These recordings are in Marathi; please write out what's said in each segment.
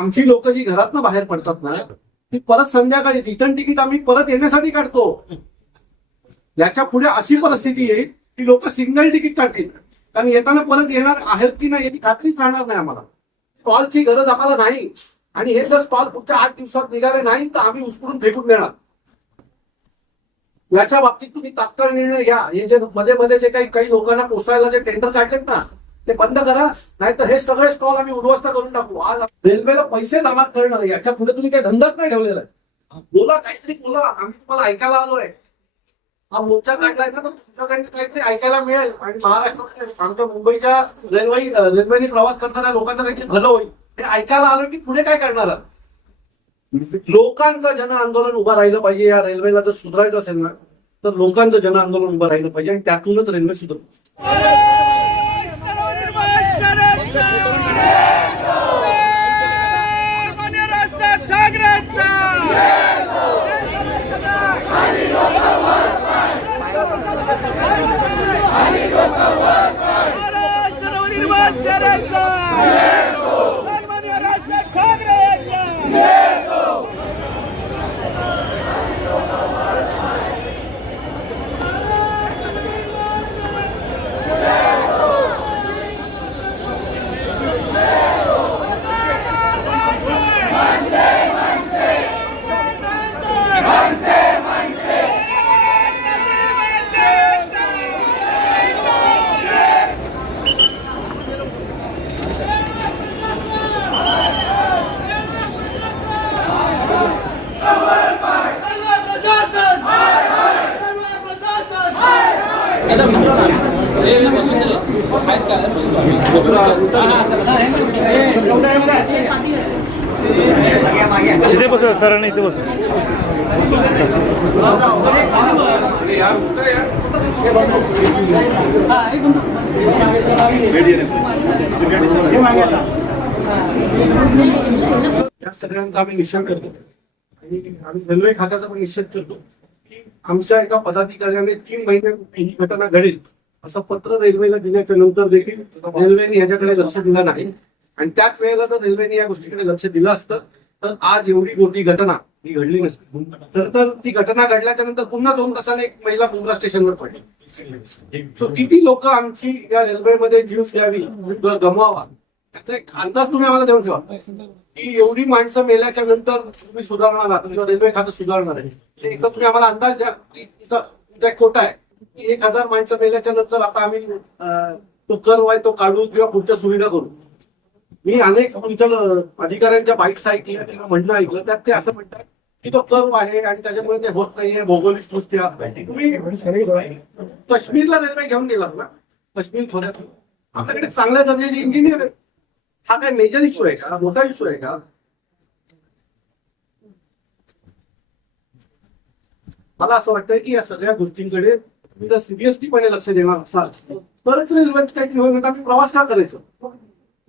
आमची लोक जी घरातनं बाहेर पडतात ना ती परत संध्याकाळी रिटर्न तिकीट आम्ही परत येण्यासाठी काढतो. याच्यापुढे अशी परिस्थिती येईल की लोक सिंगल तिकीट काढतील. कारण येताना परत येणार आहेत की नाही याची खात्रीच राहणार नाही आम्हाला. स्टॉलची गरज आम्हाला नाही. आणि हे जर स्टॉल पुढच्या आठ दिवसात निघाले नाही तर आम्ही उचलून फेकून देणार. याच्या बाबतीत तुम्ही तात्काळ निर्णय घ्या. हे जे मध्ये मध्ये जे काही काही लोकांना पोसायला जे टेंडर काढलेत ना ते बंद करा नाहीतर हे सगळे स्टॉल आम्ही उद्ध्वस्त करून टाकू. आज रेल्वेला पैसे जमा करणं याच्यापुढे तुम्ही काही धंदाच नाही ठेवलेला. आहे बोला काहीतरी बोला. आम्ही तुम्हाला ऐकायला आलोय. हा मोर्चा काढलाय ना तर तुमच्याकडे काहीतरी ऐकायला मिळेल. आणि महाराष्ट्रात आमच्या मुंबईच्या रेल्वे रेल्वेने प्रवास करणाऱ्या लोकांचं काहीतरी भलं होईल. हे ऐकायला आलं की पुढे काय करणार आहात? लोकांचं जन आंदोलन उभं राहिलं पाहिजे. या रेल्वेला जर सुधारायचं असेल ना तर लोकांचं जन आंदोलन उभं राहिलं पाहिजे आणि त्यातूनच रेल्वे सुधारू बस सरांनी इथे बस या सगळ्यांचा आम्ही निश्चय करतो. आणि आम्ही रेल्वे खात्याचा पण निश्चित करतो की आमच्या एका पदाधिकाऱ्याने तीन महिन्यापूर्वी ही घटना घडेल. असं पत्र रेल्वेला दिल्याच्या नंतर देखील रेल्वेने याच्याकडे लक्ष दिलं नाही. आणि त्याच वेळेला जर रेल्वेने या गोष्टीकडे लक्ष दिलं असतं. तर आज एवढी मोठी घटना ही घडली नसती. तर ती घटना घडल्याच्या नंतर पुन्हा दोन तासाने एक महिला मुंब्रा स्टेशनवर पडली. सो किती लोक आमची या रेल्वेमध्ये जीव द्यावी गमवावा त्याचा एक अंदाज तुम्ही आम्हाला देऊन ठेवा. की एवढी माणसं मेल्याच्या नंतर तुम्ही सुधारणार आहात किंवा रेल्वे खातं सुधारणार आहे. ते एकदा तुम्ही आम्हाला अंदाज द्या. की तुमचा आहे. एक हजार माणसं मेल्याच्या नंतर आता आम्ही तो कर वाय तो काढू किंवा पुढच्या सुविधा करू. मी अनेक तुमच्या अधिकाऱ्यांच्या बाईक्स ऐकल्या किंवा म्हणणं ऐकलं त्यात ते असं म्हणतात की तो कर्व आहे आणि त्याच्यामुळे ते होत नाहीये भौगोलिक दृष्ट्या तुम्ही काश्मीरला रेल्वे घेऊन गेलात ना? काश्मीर खोऱ्यात. आपल्याकडे चांगल्या दर्जाचे इंजिनियर आहेत. हा काय मेजर इश्यू आहे का? मोठा इश्यू आहे का? मला असं वाटतं की या सगळ्या गोष्टींकडे सिरियसलीपणे लक्ष देणार असाल तरच रेल्वे काहीतरी होईल आम्ही प्रवास का करायचो?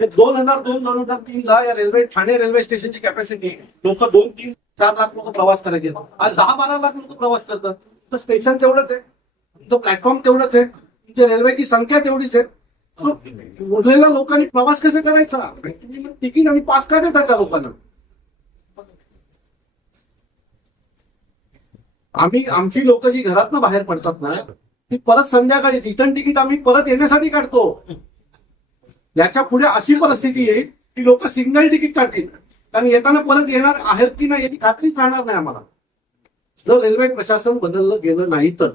दोन हजार दोन दोन हजार तीन ला या रेल्वे ठाणे रेल्वे स्टेशनची कॅपॅसिटी लोक दोन तीन चार लाख लोक प्रवास करायचे. आज दहा बारा लाख लोक प्रवास करतात. तर स्टेशन तेवढंच आहे. तुमचं प्लॅटफॉर्म तेवढंच आहे. तुमच्या रेल्वेची संख्या तेवढीच आहे. सो उरलेल्या लोकांनी प्रवास कसा करायचा? तिकीट आणि पास का देतात त्या लोकांना? आम्ही आमची लोक जी घरातनं बाहेर पडतात ना ती परत संध्याकाळी रिटर्न तिकीट आम्ही परत येण्यासाठी काढतो. याच्यापुढे अशी परिस्थिती येईल की लोक सिंगल तिकीट काढतील कारण येताना परत येणार आहेत की नाही याची खात्रीच राहणार नाही आम्हाला. जर रेल्वे प्रशासन बदललं गेलं नाही तर.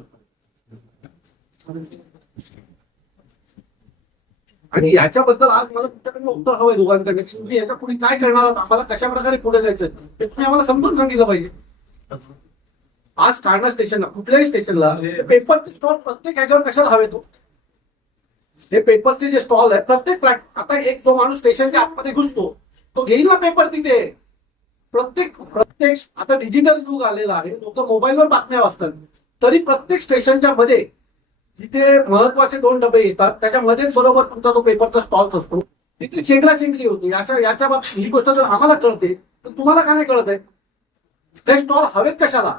आणि याच्याबद्दल आज मला तुमच्याकडे उत्तर हवंय दोघांकडे की तुम्ही याच्यापुढे काय करणार आहात? आम्हाला कशा प्रकारे पुढे जायचं ते तुम्ही आम्हाला समजून सांगितलं पाहिजे. आज ठाणा स्टेशनला कुठल्याही स्टेशनला पेपरचे स्टॉल प्रत्येक ह्याच्यावर कशाला हवे तो हे पेपरचे जे स्टॉल आहे प्रत्येक प्लॅट आता एक जो माणूस स्टेशनच्या आतमध्ये घुसतो तो घेईल ना पेपर तिथे? प्रत्येक प्रत्येक आता डिजिटल युग आलेला आहे लोक मोबाईलवर बातम्या वाचतात. तरी प्रत्येक स्टेशनच्या मध्ये जिथे महत्त्वाचे दोन डबे येतात त्याच्यामध्येच बरोबर तुमचा तो पेपरचा स्टॉल्स असतो. तिथे चेंगरा चेंगरी होती. याच्या याच्या बाबतीत ही गोष्ट जर आम्हाला कळते तर तुम्हाला का नाही कळत आहे? ते स्टॉल हवेत कशाला?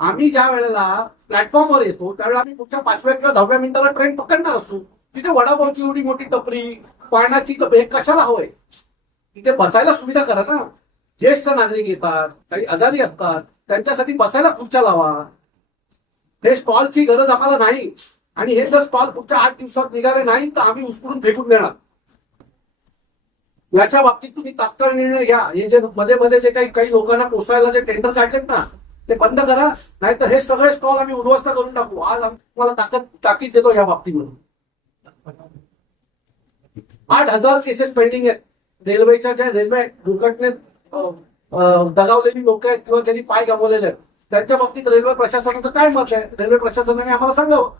आम्ही ज्या वेळेला प्लॅटफॉर्मवर येतो त्यावेळेला आम्ही पुढच्या पाचव्या किंवा दहाव्या मिनिटाला ट्रेन पकडणार असू. तिथे वडापावची एवढी मोठी टपरी पाण्याची हे कशाला हवंय? तिथे बसायला सुविधा करा ना. ज्येष्ठ नागरिक येतात काही आजारी असतात त्यांच्यासाठी बसायला खुर्च्या लावा. हे स्टॉलची गरज आम्हाला नाही. आणि हे जर स्टॉल पुढच्या आठ दिवसात निघाले नाही तर आम्ही उचकडून फेकून देणार. याच्या बाबतीत तुम्ही तात्काळ निर्णय घ्या. हे जे मध्ये मध्ये जे काही काही लोकांना पोसायला जे टेंडर काढलेत ना ते बंद करा. नाहीतर हे सगळे स्टॉल आम्ही उद्ध्वस्त करून टाकू. आज आम्ही तुम्हाला ताकद ताकीद देतो या बाबतीमध्ये. आठ हजार केसेस पेंडिंग आहेत. रेल्वेच्या ज्या रेल्वे दुर्घटनेत दगावलेली लोक आहेत किंवा ज्यांनी पाय गमावलेले आहेत त्यांच्या बाबतीत रेल्वे प्रशासनाचं काय मत आहे? रेल्वे प्रशासनाने आम्हाला सांगावं.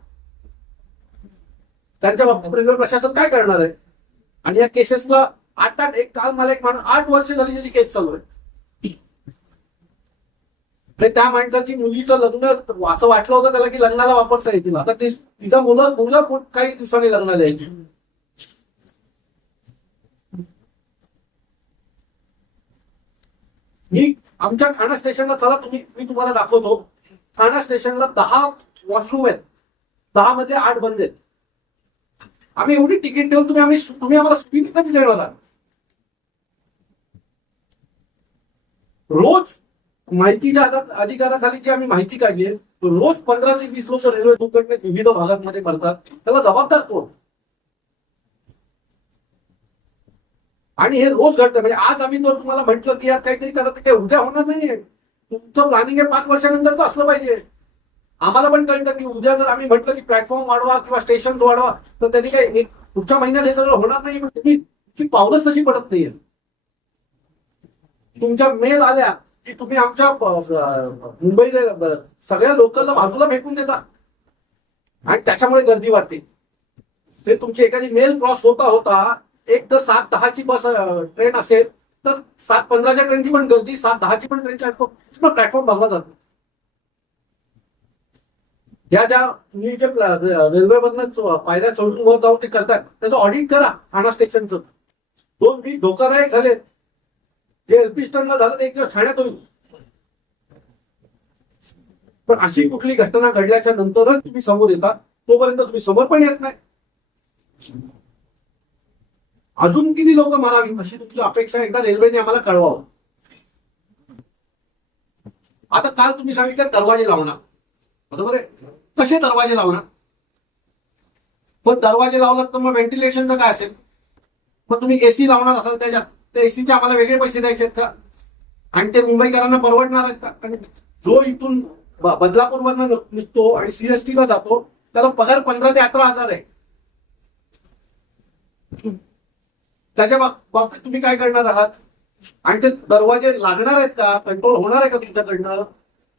त्यांच्या बाबतीत रेल्वे प्रशासन काय करणार आहे? आणि या केसेसला आठ आठ एक काल मला एक माणूस आठ वर्ष झाली त्याची केस चालू आहे. त्या माणसाची मुलीचं लग्न असं वाटलं होतं त्याला की लग्नाला वापरता येतील. आता ते तिचा मुलं मुलं काही दिवसांनी लग्नाला येईल मी आमच्या ठाणा स्टेशनला चला तुम्ही मी तुम्हाला दाखवतो. ठाणा स्टेशनला दहा वॉशरूम आहेत. दहा मध्ये आठ बंद आहेत. आम्ही एवढी तिकीट देऊन तुम्ही आम्ही तुम्ही आम्हाला सुविधा कधी देणार? रोज माहितीच्या अधि- अधिकाराखाली जी आम्ही माहिती काढली आहे रोज पंधरा ते वीस लोक रेल्वे दुर्घटने विविध भागांमध्ये मरतात. त्याला जबाबदार कोण? आणि हे रोज घडतं. म्हणजे आज आम्ही तो तुम्हाला म्हटलं की यात काहीतरी करत काही उद्या होणार नाहीये तुमचं प्लॅनिंग हे पाच वर्षानंतरच असलं पाहिजे. आम्हाला पण कळतं की उद्या जर आम्ही म्हटलं की प्लॅटफॉर्म वाढवा किंवा स्टेशन वाढवा तर त्यांनी काय एक पुढच्या महिन्यात हे सगळं होणार नाही. म्हणजे तुमची पावलंच तशी पडत नाहीये. तुमच्या मेल आल्या की तुम्ही आमच्या मुंबई सगळ्या लोकलला बाजूला भेटून देता. आणि त्याच्यामुळे गर्दी वाढते. ते तुमची एखादी मेल क्रॉस होता होता एक तर सात दहाची बस ट्रेन असेल तर सात पंधराच्या ट्रेनची पण गर्दी सात दहाची पण ट्रेन प्लॅटफॉर्म भरला जातो या ज्या मी जे प्ला- रेल्वेमधनं पायऱ्या चढून वर जाऊन ते करतात त्याचं ऑडिट करा ठाणा स्टेशनचं दोन मी धोकादायक झालेत. हे एलपी झालं ते एक दिवस ठाण्यात होईल पण अशी कुठली घटना घडल्याच्या नंतरच तुम्ही समोर येता तोपर्यंत तुम्ही समोर पण येत नाही. अजून किती लोक मारावी अशी तुमची अपेक्षा एकदा रेल्वेने आम्हाला कळवावं. आता काल तुम्ही सांगितलं दरवाजे लावणार. बरोबर आहे? कसे दरवाजे लावणार? पण दरवाजे लावलात तर मग व्हेंटिलेशनचं काय असेल? मग तुम्ही एसी लावणार असाल त्याच्यात. तर एसीचे आम्हाला वेगळे पैसे द्यायचे आहेत का? आणि ते मुंबईकरांना परवडणार आहेत का? कारण जो इथून ब- बदलापूरवरनं निघतो आणि सीएसटी ला जातो त्याला पगार पंधरा ते अठरा हजार आहे. त्याच्या बाबतीत तुम्ही काय करणार आहात? आणि ते दरवाजे लागणार आहेत का? कंट्रोल होणार आहे का तुमच्याकडनं?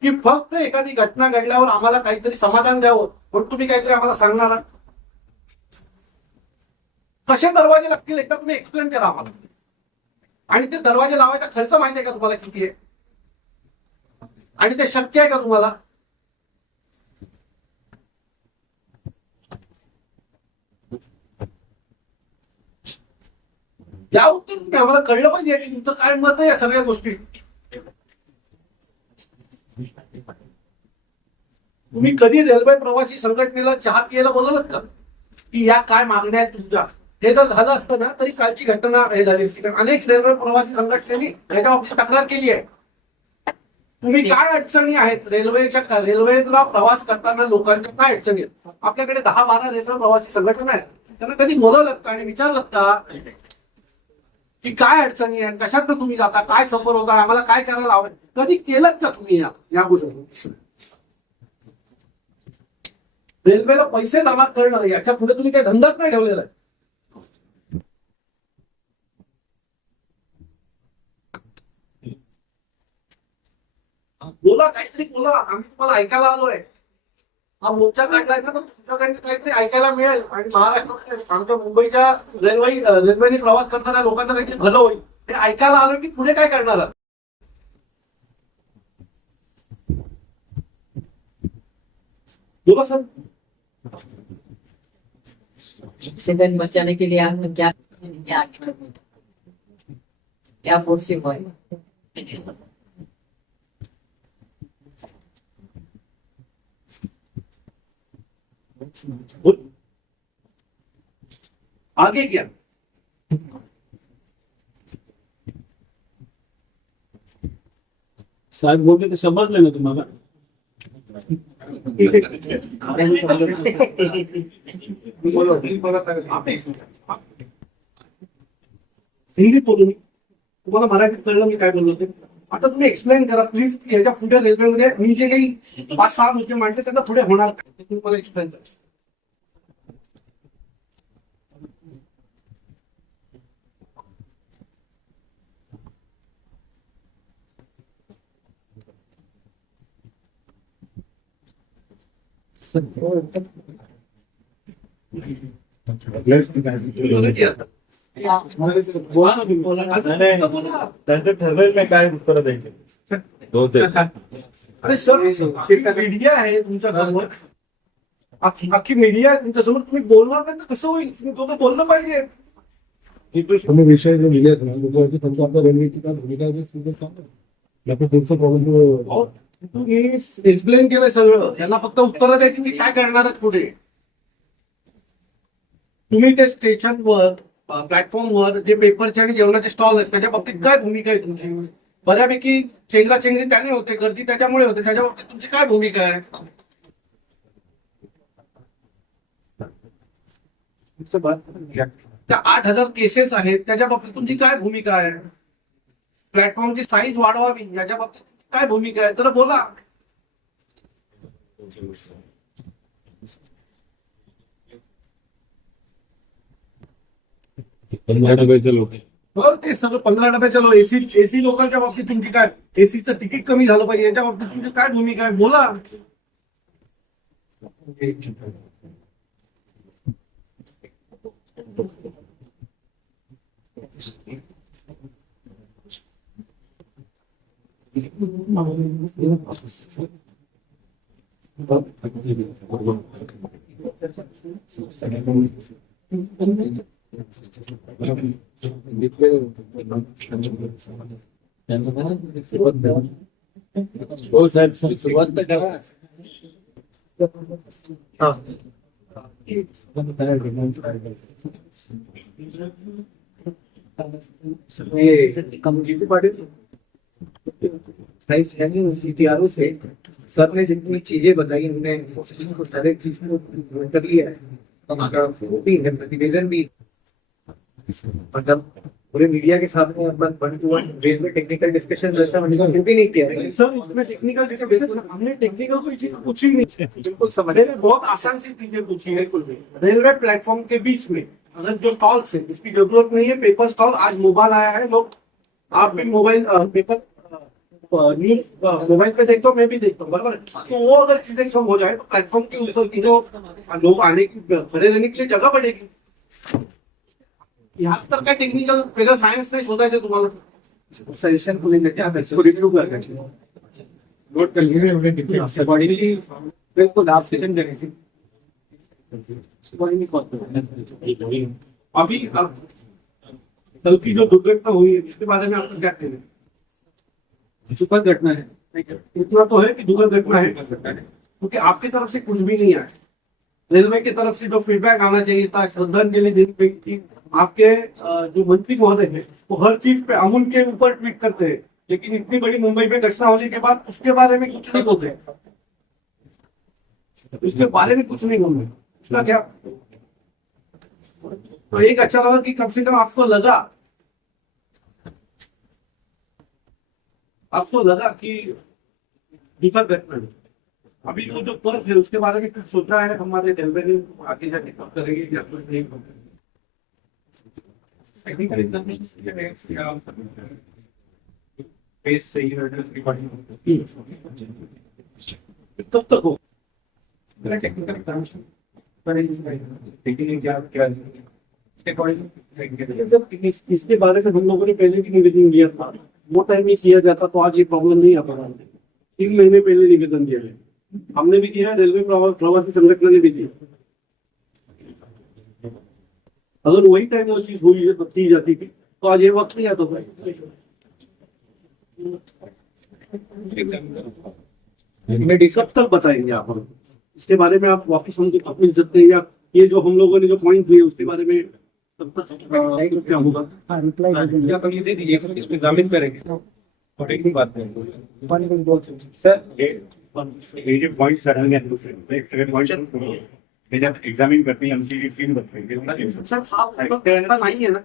की फक्त एखादी घटना घडल्यावर आम्हाला काहीतरी समाधान द्यावं? पण तुम्ही काहीतरी आम्हाला सांगणार आहात? कसे दरवाजे लागतील एकदा तुम्ही एक्सप्लेन करा आम्हाला. आणि ते दरवाजे लावायचा खर्च माहिती आहे का तुम्हाला किती आहे? आणि ते शक्य आहे का तुम्हाला? या उत्तर तुम्ही आम्हाला कळलं पाहिजे की तुमचं काय मत आहे या सगळ्या गोष्टी? तुम्ही कधी रेल्वे प्रवासी संघटनेला चहा प्यायला बोलालात का? की या काय मागण्या आहेत तुमच्या? हे जर झालं असतं ना तरी कालची घटना हे झाली असती. कारण अनेक रेल्वे प्रवासी संघटनेने याच्या बाबतीत तक्रार केली आहे. तुम्ही काय अडचणी आहेत? रेल्वेच्या रेल्वेला प्रवास करताना लोकांच्या काय अडचणी आहेत? आपल्याकडे दहा बारा रेल्वे प्रवासी संघटना आहेत. त्यांना कधी बोलवलं का आणि विचारलं का? की काय अडचणी आहेत? कशात तुम्ही जाता? काय सफर होता? आम्हाला काय करायला आवडेल कधी केलं का तुम्ही या या गोष्टी? रेल्वेला पैसे जमा करणं याच्यापुढे तुम्ही काही धंदाच नाही ठेवलेला आहे. बोला काहीतरी बोला आम्ही तुम्हाला ऐकायला आलोय हा मोर्चा काढलाय ना तर तुमच्याकडे काहीतरी ऐकायला मिळेल आणि महाराष्ट्रात आमच्या मुंबईच्या रेल्वे रेल्वेने प्रवास करणाऱ्या लोकांचं काहीतरी भलं होईल हे ऐकायला आलं की पुढे काय करणार आहात? बोला सर एक्सीडेंट बचाने के लिए आपने क्या क्या क्या फोर्सिंग हुआ है? आगे क्या? साहेब बोलले ते समजले ना तुम्हाला हिंदी बोलून तुम्हाला मराठीत कळलं मी काय बोललो ते आता तुम्ही एक्सप्लेन करा प्लीज याच्यापुढे रेल्वेमध्ये मी जे काही पाच सहा मुद्दे मांडले त्यांना पुढे होणार. तुम्ही मला एक्सप्लेन करा. मराठी आता. काय काय उत्तर द्यायचे अरे सर मीडिया आहे तुमच्यासमोर अख्खी मीडिया आहे तुमच्यासमोर तुम्ही बोलणार नाही तर कसं होईल तुम्ही दोघं बोललं पाहिजे तुम्ही विषय जे दिले आहेत ना त्याच्यावरती फक्त आपल्या रेल्वेची भूमिका आहे ते सुद्धा सांगा बाकी पुढचं प्रॉब्लेम तुम्ही एक्सप्लेन केलंय सगळं. त्यांना फक्त उत्तरं द्यायची की काय करणार आहेत पुढे. तुम्ही ते स्टेशनवर प्लॅटफॉर्मवर जे पेपरचे आणि जेवणाचे स्टॉल आहेत त्याच्या बाबतीत काय भूमिका आहे तुमची? बऱ्यापैकी चेंगरा चेंगरी त्याने होते गर्दी त्याच्यामुळे होते त्याच्या बाबतीत तुमची काय भूमिका आहे? त्या आठ हजार केसेस आहेत त्याच्या बाबतीत तुमची काय भूमिका आहे? प्लॅटफॉर्मची साईज वाढवावी याच्या बाबतीत काय भूमिका आहे? तर बोला. पंधरा डब्याचे लोक हो ते सगळं पंधरा डब्याच्या लो एसी एसी लोकांच्या बाबतीत तुमची काय? एसीचं तिकीट कमी झालं पाहिजे. याच्या बाबतीत तुमची काय भूमिका आहे? बोला. हो साहेब सुरुवात तर करा तयार डिमांड सी। सर ने जितनी चीज़ें बताई हर एक चीज़ को कर लिया है। वो भी है, प्रतिवेदन भी। मतलब पूरे मीडिया के सामने अपन one to one technical discussion जैसा वो भी नहीं किया। सर इसमें टेक्निकल डिस्कशन हमने टेक्निकल कोई चीज़ पूछी नहीं। बिल्कुल बहुत आसान सी चीज़ें पूछी है कुल में। रेलवे प्लेटफॉर्म के बीच में, अगर जो स्टॉल्स है इसकी ज़रूरत नहीं है पेपर स्टॉल आज मोबाइल आया है, लोग, आप भी मोबाइल पेपर न्यूज़ मोबाइल पे देखता हो मैं भी देखता हूँ बराबर तो वो अगर चीज़ें कम हो जाए तो प्लेटफॉर्म के ऊपर की जो लोग आने की खड़े रहने के लिए जगह बढ़ेगी यहाँ तर काय टेक्निकल वेगळं सायन्स नाही शोधायचं तुम्हाला सजेशन को लेकर के हम इसको रिव्यू कर रहे हैं नोट कर लिए अकॉर्डिंगली बिल्कुल आप सजेशन करेंगे? अभी कल की जो दुर्घटना हुई है इसके बारे में आपको क्या कहना है? सुखद घटना है। इतना तो है कि दुखद घटना है। क्योंकि आपकी तरफ़ से कुछ भी नहीं आया। रेलवे की तरफ़ से जो फीडबैक आना चाहिए था, श्रद्धांजलि देनी चाहिए थी आपके जो मंत्री महोदय है, वो हर चीज़ पे अमूल के ऊपर ट्वीट करते हैं। लेकिन इतनी बड़ी मुंबई में घटना होने के बाद उसके बारे में कुछ नहीं बोलते। उसके बारे में कुछ नहीं बोलते। उसका क्या? तो एक अच्छा लगा कि कम से कम आपको लगा आपको लगा कि दुखद घटना है अभी वो जो पर्व है उसके बारे में कुछ सोचा है? हमारे रेलवे ने आगे जाके कब करेंगे या कुछ नहीं कब तक हो। टेक्निकल क्या क्या इसके बारे में हम लोगों ने पहले भी निवेदन दिया था वो टाइम में किया जाता तो आज ये प्रॉब्लम नहीं आता था। तीन महीने पहले निवेदन दिया है हमने भी किया है रेलवे प्रवासी संगठन ने भी दिया अगर वही टाइम वो चीज़ हुई है तो की जाती थी तो आज ये वक्त नहीं आता था। कब तक बताएँगे आप। इसके बारे में आप वापस हम अपनी इज़्ज़त दें या ये जो हम लोगों ने जो पॉइंट दिए उसके बारे में एग्जामिन करेंगे सर हे जे पॉईंट सरांनी एक सगळे पॉईंट त्याच्यात एक्झामिन करते आमची टीम बसते सर हा नाहीये ना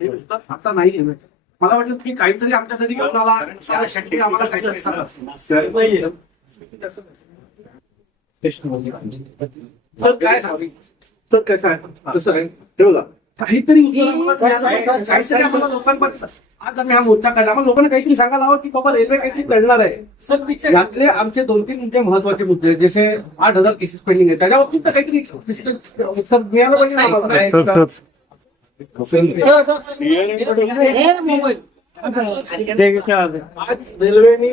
हे आता नाहीये ना मला वाटलं तुम्ही काहीतरी आमच्यासाठी घेऊन आला त्या आम्हाला काहीतरी सर नाहीये सर काय? सर कसं आहे कसं आहे? ठेवला? काहीतरी काहीतरी आम्हाला लोकांपर्यंत आज आम्ही हा मोर्चा काढला आम्हाला लोकांना काहीतरी सांगायला हवं की बाबा रेल्वे काहीतरी कळणार आहे यातले आमचे दोन तीन मुद्दे महत्त्वाचे मुद्दे. जसे आठ हजार केसेस पेंडिंग आहेत त्याच्यावर तर काहीतरी उत्तर मिळालं पाहिजे. आज रेल्वेने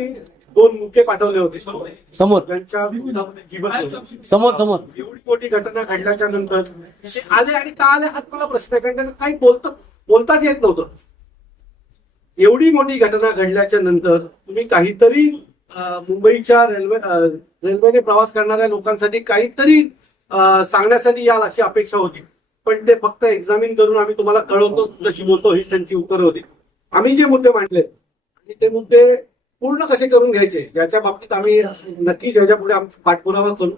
दोन मुके पाठवले होते. समोर. त्यांच्या होतं. समोर. समोर एवढी मोठी घटना घडल्याच्या नंतर ते आले आणि का आले हाच मला प्रश्न आहे कारण त्यांना काही बोलता बोलताच येत नव्हतं. एवढी मोठी घटना घडल्याच्या नंतर तुम्ही काहीतरी मुंबईच्या रेल्वे रेल्वेने प्रवास करणाऱ्या लोकांसाठी काहीतरी सांगण्यासाठी याल अशी अपेक्षा होती. पण ते फक्त एक्झामिन करून आम्ही तुम्हाला कळवतो जशी बोलतो हीच त्यांची उत्तरं होती. आम्ही जे मुद्दे मांडले आणि ते मुद्दे पूर्ण कसे करून घ्यायचे? याच्या बाबतीत आम्ही नक्कीच याच्यापुढे पाठपुरावा करू.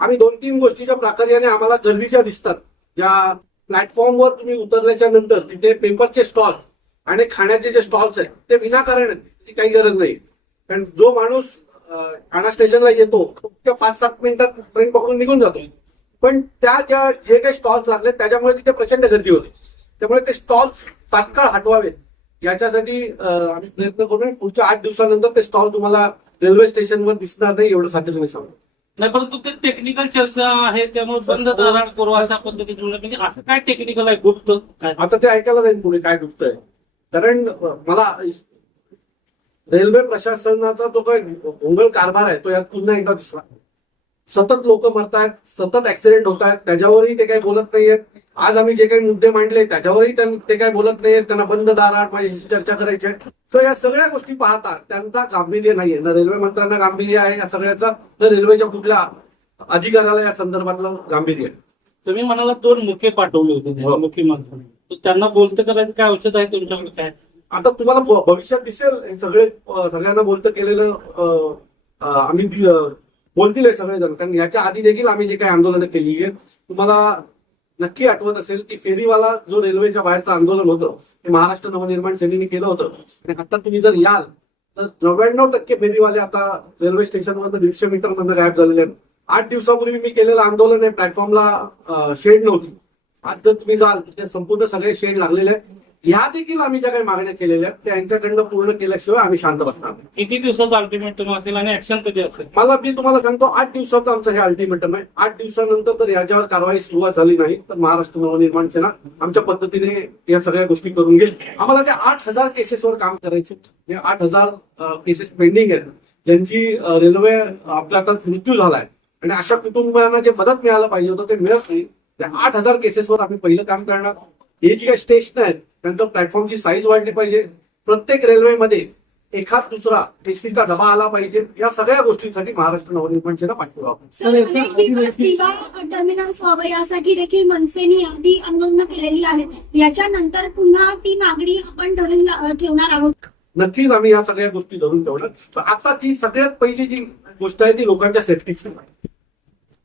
आम्ही दोन तीन गोष्टीच्या प्राकर्याने आम्हाला गर्दीच्या दिसतात. ज्या प्लॅटफॉर्मवर तुम्ही उतरल्याच्या नंतर तिथे पेपरचे स्टॉल्स आणि खाण्याचे जे स्टॉल्स आहेत ते विनाकारण आहेत. काही गरज नाही. कारण जो माणूस ठाणा स्टेशनला येतो तो त्या पाच सात मिनिटात ट्रेन पकडून निघून जातो. पण त्या ज्या जे काही स्टॉल्स लागले त्याच्यामुळे तिथे प्रचंड गर्दी होते. त्यामुळे ते स्टॉल्स तात्काळ हटवावेत. याच्यासाठी आम्ही प्रयत्न करू. पुढच्या आठ दिवसानंतर ते स्टॉल तुम्हाला रेल्वे स्टेशनवर दिसणार नाही एवढं खात्री मी सांगतो. नाही परंतु ते टेक्निकल चर्चा आहे त्यामुळे बंद दारात करू अशा पद्धतीने. म्हणजे असं काय टेक्निकल आहे गुप्त काय? आता ते ऐकायला जाईल पुढे काय दुखतंय कारण अं, मला रेल्वे प्रशासनाचा जो काही भोंगळ कारभार आहे तो यात पुन्हा एकदा दिसला. सतत लोक मरतायत सतत ऍक्सिडेंट होत आहेत त्याच्यावरही ते काही बोलत नाहीयेत. आज आम्ही जे काही मुद्दे मांडले त्याच्यावरही त्यां- ते काही बोलत नाहीयेत त्यांना बंद दारात माझ्याशी चर्चा करायची. आहे सो या सगळ्या गोष्टी पाहता त्यांचा गांभीर्य नाहीये. ना रेल्वे मंत्र्यांना गांभीर्य आहे या सगळ्याचा तर रेल्वेच्या कुठल्या अधिकाऱ्याला या संदर्भातलं गांभीर्य आहे. तुम्ही म्हणाला दोन मुखे पाठवले होते त्यांनी, मुख्यमंत्री तर त्यांना बोलतं करायचं काय औषध आहे तुमच्याकडे? काय? आता तुम्हाला भविष्यात दिसेल हे सगळे सगळ्यांना बोलतं केलेलं आम्ही बोलतील हे सगळेजण कारण याच्या आधी देखील आम्ही जे काही आंदोलनं केली आहेत तुम्हाला नक्की आठवत असेल की फेरीवाला जो रेल्वेच्या बाहेरचं आंदोलन होतं ते महाराष्ट्र नवनिर्माण सेनेने केलं होतं. आणि आता तुम्ही जर याल तर नव्याण्णव टक्के फेरीवाले आता रेल्वे स्टेशनवर दीडशे मीटर मधनं गायब झालेले आहेत. आठ दिवसापूर्वी मी केलेलं आंदोलन आहे प्लॅटफॉर्मला शेड नव्हती. आज जर तुम्ही जाल तर संपूर्ण सगळे शेड लागलेले आहेत. ह्या देखील आम्ही ज्या काही मागण्या केलेल्या आहेत त्या यांच्याकडनं पूर्ण केल्याशिवाय आम्ही शांत बसणार नाही. किती दिवसाचं अल्टिमेटम असेल आणि ऍक्शन कधी असेल? मला मी तुम्हाला सांगतो आठ दिवसाचं आमचं हे अल्टिमेटम आहे. आठ दिवसानंतर जर याच्यावर कारवाई सुरुवात झाली नाही तर महाराष्ट्र नवनिर्माण सेना आमच्या पद्धतीने या सगळ्या गोष्टी करून घेईल. आम्हाला त्या आठ हजार केसेसवर काम करायचे या आठ हजार केसेस पेंडिंग आहेत. ज्यांची अ, रेल्वे अपघातात मृत्यू झालाय. आणि अशा कुटुंबांना जे मदत मिळालं पाहिजे होतं ते मिळत नाही. त्या आठ हजार केसेसवर आम्ही पहिलं काम करणार हे जी काही स्टेशन आहेत त्यांचं प्लॅटफॉर्मची साईज वाढली पाहिजे. प्रत्येक रेल्वेमध्ये एखाद दुसरा एसीचा डबा आला पाहिजे. या सगळ्या गोष्टींसाठी महाराष्ट्र नवनिर्माण सेना पाठपुरावा टर्मिनल्स व्हावं यासाठी देखील मनसेने आधी आंदोलनं केलेली आहेत याच्यानंतर पुन्हा ती मागणी आपण धरून ला- ठेवणार आहोत. नक्कीच आम्ही या सगळ्या गोष्टी धरून ठेवणार. पण आता जी सगळ्यात पहिली जी गोष्ट आहे ती लोकांच्या सेफ्टीची आहे.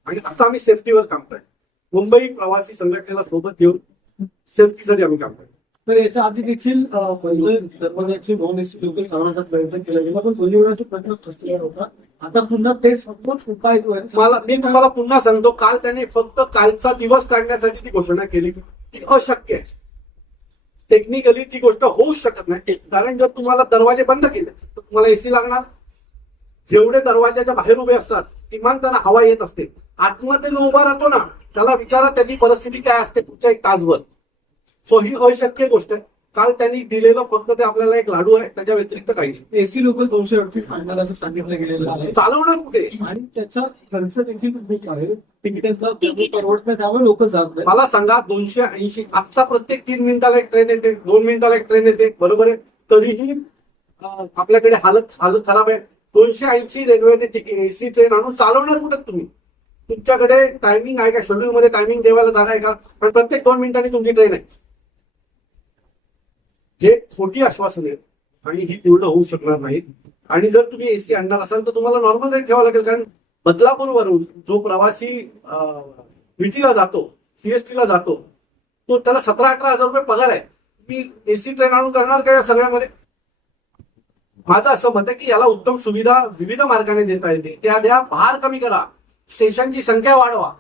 आणि आता आम्ही सेफ्टीवर काम करतो मुंबई प्रवासी संघटनेला सोबत घेऊन सेफ्टीसाठी आम्ही काम करतो तर याच्या आधी देखील अं, नॉन एसी लोकल चालवण्याचा प्रयत्न केला गेला. पण दोन्ही वेळाचा प्रयत्न फसलेला होता. आता पुन्हा तेच तोच उपाय जो आहे मला मी तुम्हाला पुन्हा सांगतो काल त्याने फक्त कालचा दिवस काढण्यासाठी ती घोषणा केली. ती अशक्य आहे. टेक्निकली ती गोष्ट होऊ शकत नाही. कारण जर तुम्हाला दरवाजे बंद केले तर तुम्हाला एसी लागणार. जेवढे दरवाजाच्या बाहेर उभे असतात किमान त्यांना हवा येत असते. आतमध्ये जो उभा राहतो ना त्याला विचारा त्याची परिस्थिती काय असते पुढच्या एक तासभर. सो ही अशक्य गोष्ट आहे. काल त्यांनी दिलेलं फक्त ते आपल्याला एक लाडू आहे त्याच्या व्यतिरिक्त काहीच नाही. एसी लोकल दोनशे अडतीस आणणार असं सांगितलं गेलेलं आहे. चालवणार कुठे? आणि त्याचा खर्च देखील खूप आहे तिकिटांचा तिकीट. परवडत त्यामुळे लोक जात नाही मला सांगा दोनशे ऐंशी आता प्रत्येक तीन मिनिटाला एक ट्रेन येते दोन मिनिटाला एक ट्रेन येते बरोबर आहे? तरीही आपल्याकडे हालत हालत खराब आहे. दोनशे ऐंशी रेल्वेने तिकीट एसी ट्रेन आणून चालवणार कुठे तुम्ही? तुमच्याकडे टायमिंग आहे का? शेड्यूल मध्ये टायमिंग देवायला जागा आहे का? पण प्रत्येक दोन मिनिटांनी तुमची ट्रेन आहे. हे खोटी आश्वासन आहेत. आणि ही तेवढं होऊ शकणार नाही. आणि जर तुम्ही एसी आणणार असाल तर तुम्हाला नॉर्मल रेट ठेवावा लागेल. कारण बदलापूरवरून जो प्रवासी विटीला जातो सीएसटी ला जातो तो त्याला सतरा अठरा हजार रुपये पगार आहे. मी एसी ट्रेन आणून करणार का या सगळ्यामध्ये? माझं असं मत आहे की याला उत्तम सुविधा विविध मार्गाने देता येते. त्या द्या भार कमी करा. स्टेशनची संख्या वाढवा.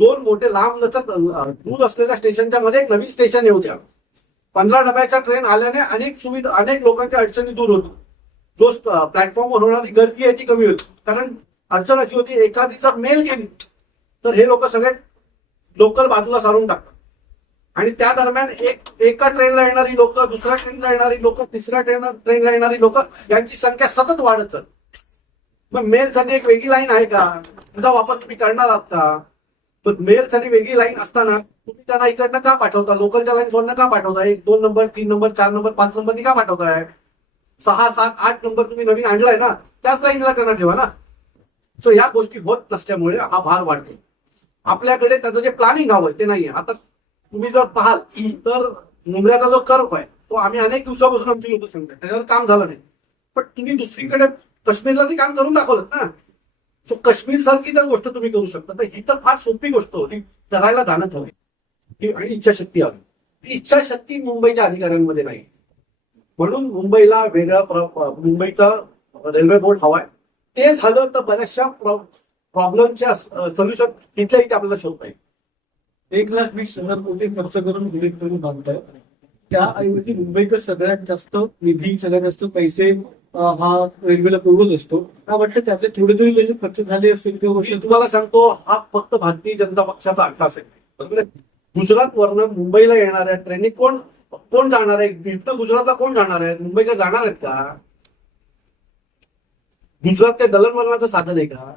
दोन मोठे लांब लचक दूर असलेल्या स्टेशनच्या मध्ये एक नवीन स्टेशन येऊ द्या. पंधरा डब्याच्या ट्रेन आल्याने अनेक सुविधा अनेक लोकांच्या अडचणी दूर होतो जो प्लॅटफॉर्मवर होणारी गर्दी आहे ती कमी होती कारण अडचण अशी होती एखादी जर मेल गेली तर हे लोक सगळे लोकल बाजूला सारून टाकतात. आणि त्या दरम्यान एक एका ट्रेनला येणारी लोक दुसऱ्या ट्रेनला येणारी लोक तिसऱ्या ट्रेन ट्रेनला येणारी लोक यांची संख्या सतत वाढत जाते मग मेलसाठी एक वेगळी लाईन आहे का? तुझा वापर तुम्ही करणार आहात का? तर मेलसाठी वेगळी लाईन असताना तुम्ही त्यांना इकडनं का पाठवता? लोकलच्या लाईन सोडणं का पाठवता? एक दोन नंबर तीन नंबर चार नंबर पाच नंबर का पाठवताय? सहा सात आठ नंबर तुम्ही नवीन आणलाय ना त्याच लाईनला त्यांना ठेवा ना. सो या गोष्टी होत नसल्यामुळे हा भार वाढतो. आपल्याकडे त्याचं जे प्लॅनिंग हवं ते नाहीये. आता तुम्ही जर पाहाल तर मुंबईचा जो कर्व आहे तो आम्ही अनेक दिवसापासून आमची लोक सांगतात त्याच्यावर काम झालं नाही. पण तुम्ही दुसरीकडे काश्मीरला ते काम करून दाखवलं ना. सो काश्मीर सारखी जर गोष्ट तुम्ही करू शकता तर ही तर फार सोपी गोष्ट होती. करायला दानत हवी. ही- आणि इच्छाशक्ती हवी. ती इच्छाशक्ती मुंबईच्या अधिकाऱ्यांमध्ये नाही. म्हणून मुंबईला वेगळा मुंबईचा रेल्वे बोर्ड हवाय. ते झालं तर बऱ्याचशा प्रॉब्लेमच्या सोल्युशन तिथल्या इथे आपल्याला शोधता येईल. एक लाख वीस हजार कोटी खर्च करून विलीन करून बांधताय. त्याऐवजी मुंबईकर सगळ्यात जास्त निधी सगळ्यात जास्त पैसे हा रेल्वेला पुरवत असतो. काय वाटतं त्यातले थोडे तरी पैसे खर्च झाले असेल किंवा गोष्टी तुम्हाला सांगतो हा फक्त भारतीय जनता पक्षाचा अर्थ आहे बरोबर गुजरात वरनं मुंबईला येणाऱ्या ट्रेनी कोण कोण जाणार आहे? इथं गुजरातला कोण जाणार आहे? मुंबईला जाणार आहेत का? गुजरात ते दलनवरणाचं साधन आहे का?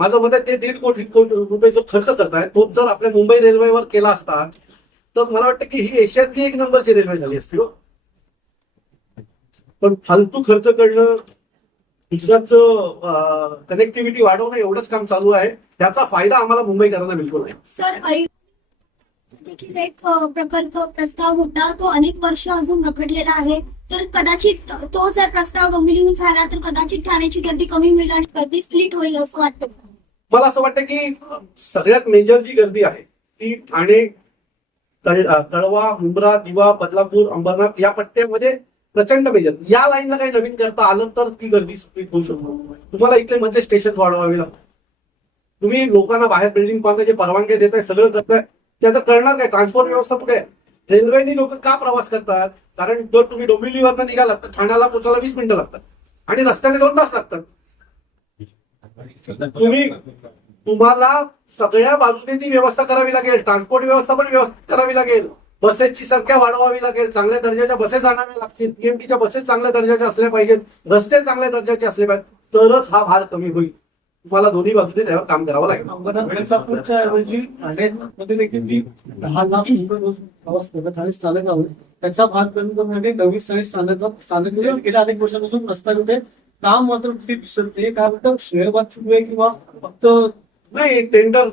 माझं मत आहे ते दीड कोटी कोटी रुपये जो खर्च करताय तो जर आपल्या मुंबई रेल्वेवर केला असता तर मला वाटतं की ही एशियातली एक नंबरची रेल्वे झाली असती हो. पण फालतू खर्च करणं गुजरातचं कनेक्टिव्हिटी वाढवणं एवढंच काम चालू आहे. त्याचा फायदा आम्हाला मुंबईकरांना बिलकुल नाही. सर देखील एक प्रकल्प प्रस्ताव होता. तो अनेक वर्ष अजून रखडलेला आहे. तर कदाचित तो जर प्रस्ताव डोंबिवलीहून झाला तर कदाचित ठाण्याची गर्दी कमी होईल आणि गर्दी स्प्लिट होईल असं वाटतं. मला असं वाटतं की सगळ्यात मेजर जी गर्दी आहे ती ठाणे तळवा मुंब्रा दिवा बदलापूर अंबरनाथ या पट्ट्यामध्ये प्रचंड मेजर या लाईनला काही नवीन करता आलं तर ती गर्दी स्प्लिट होऊ शकतो. तुम्हाला इथले मधले स्टेशन वाढवावे लागतात. तुम्ही लोकांना बाहेर बिल्डिंग बांधायचे परवानगी देताय सगळं करताय त्याचं करणार काय? ट्रान्सपोर्ट व्यवस्था कुठे आहे? रेल्वेने लोक का प्रवास करतात? कारण जर तुम्ही डोंबिवलीवरनं निघालात तर ठाण्याला पोचायला वीस मिनिटं लागतात. आणि रस्त्याने दोन तास लागतात. तुम्ही तुम्हाला सगळ्या बाजूने ती व्यवस्था करावी लागेल. ट्रान्सपोर्ट व्यवस्था पण व्यवस्थित करावी लागेल. बसेसची संख्या वाढवावी लागेल चांगल्या दर्जाच्या बसेस आणाव्या लागतील. पीएमटीच्या बसेस चांगल्या दर्जाच्या असल्या पाहिजेत. रस्ते चांगल्या दर्जाचे असले पाहिजेत. तरच हा भार कमी होईल. तुम्हाला दोन्ही बाजूने त्यावर काम करावं लागेल. दहा लाख प्रवास करत आणि चालक आहोत त्याचा भाग कमी करण्यासाठी नवीन स्थळी स्थानक स्थानक गेल्या अनेक वर्षापासून रस्ता कुठे? काम मात्र कुठे दिसत नाही. काय वाटतं शेअर वाचूक आहे किंवा फक्त नाही टेंडर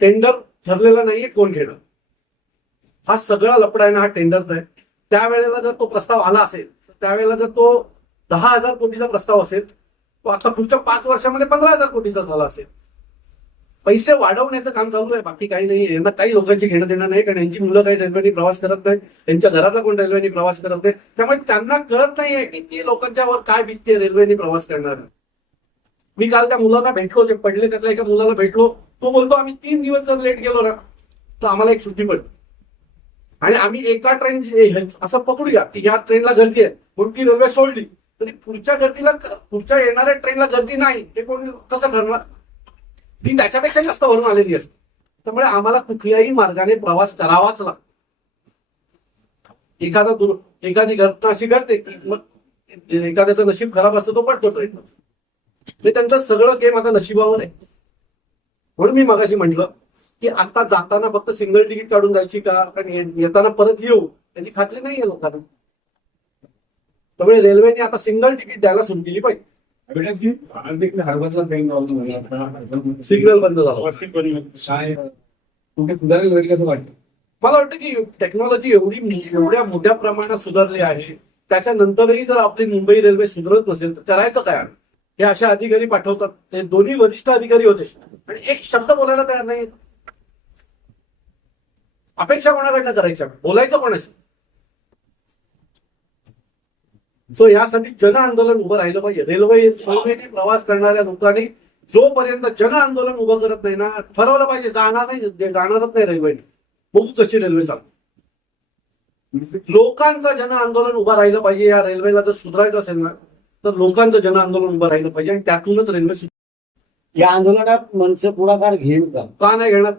टेंडर ठरलेलं नाहीये कोण घेणं हा सगळा लपडा आहे ना हा टेंडरचा आहे. त्यावेळेला जर तो प्रस्ताव आला असेल तर त्यावेळेला जर तो दहा हजार कोटीचा प्रस्ताव असेल तो आता पुढच्या पाच वर्षामध्ये पंधरा हजार कोटीचा झाला असेल. पैसे वाढवण्याचं काम चालू आहे बाकी काही नाही यांना काही लोकांची घेणं देणं नाही कारण यांची मुलं काही रेल्वेने प्रवास करत नाही त्यांच्या घराचा कोण रेल्वेने प्रवास करत नाही. त्यामुळे त्यांना कळत नाहीये की ती लोकांच्यावर काय भीती रेल्वेने प्रवास करणार. मी काल त्या मुलाला भेटलो जे पडले त्यातल्या एका मुलाला भेटलो. तो बोलतो आम्ही तीन दिवस जर लेट गेलो ना तर आम्हाला एक सुट्टी पडली. आणि आम्ही एका ट्रेन असं पकडूया की या ट्रेनला गर्दी आहे. म्हणून ती रेल्वे सोडली तरी पुढच्या गर्दीला पुढच्या येणाऱ्या ट्रेनला गर्दी नाही. हे कोण कसं ठरणार? ती त्याच्यापेक्षा जास्त भरून आलेली असते. त्यामुळे आम्हाला कुठल्याही मार्गाने प्रवास करावाच लागतो. एखादा दुर एखादी घटना अशी घडते की मग एखाद्याचं नशीब खराब असतं तो पडतो ट्रेन म्हणजे त्यांचं सगळं गेम आता नशिबावर आहे. म्हणून मी मगाशी म्हटलं की आता जाताना फक्त सिंगल तिकीट काढून जायची का? कारण ये- येताना परत येऊ याची खात्री नाही आहे लोकांना. त्यामुळे रेल्वेने आता सिंगल तिकीट द्यायला सुरू केली पाहिजे. सिग्नल बंद झाला काय? कुठे सुधारेल वेळ कसं वाटतं? मला वाटतं की टेक्नॉलॉजी एवढी एवढ्या मोठ्या प्रमाणात सुधारली आहे. त्याच्यानंतरही जर आपली मुंबई रेल्वे सुधारत नसेल तर करायचं काय? हे अशा अधिकारी पाठवतात. ते दोन्ही वरिष्ठ अधिकारी होते. आणि एक शब्द बोलायला तयार नाही अपेक्षा कोणाकडनं करायच्या बोलायचं कोणाशी? सो यासाठी जन आंदोलन उभं राहिलं पाहिजे. रेल्वे रेल्वेने प्रवास करणाऱ्या लोकांनी जोपर्यंत जन आंदोलन उभं करत नाही ना ठरवलं पाहिजे जाणार नाही जाणारच नाही रेल्वेने. बघू कशी रेल्वे चालू लोकांचं जन आंदोलन उभं राहिलं पाहिजे. या रेल्वेला जर सुधारायचं असेल ना तर लोकांचं जन आंदोलन उभं राहिलं पाहिजे आणि त्यातूनच रेल्वे. या आंदोलनात मनसे पुढाकार घेईल का? का नाही घेणार?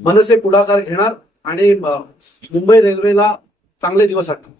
मनसे पुढाकार घेणार आणि मुंबई रेल्वेला चांगले दिवस आठवतो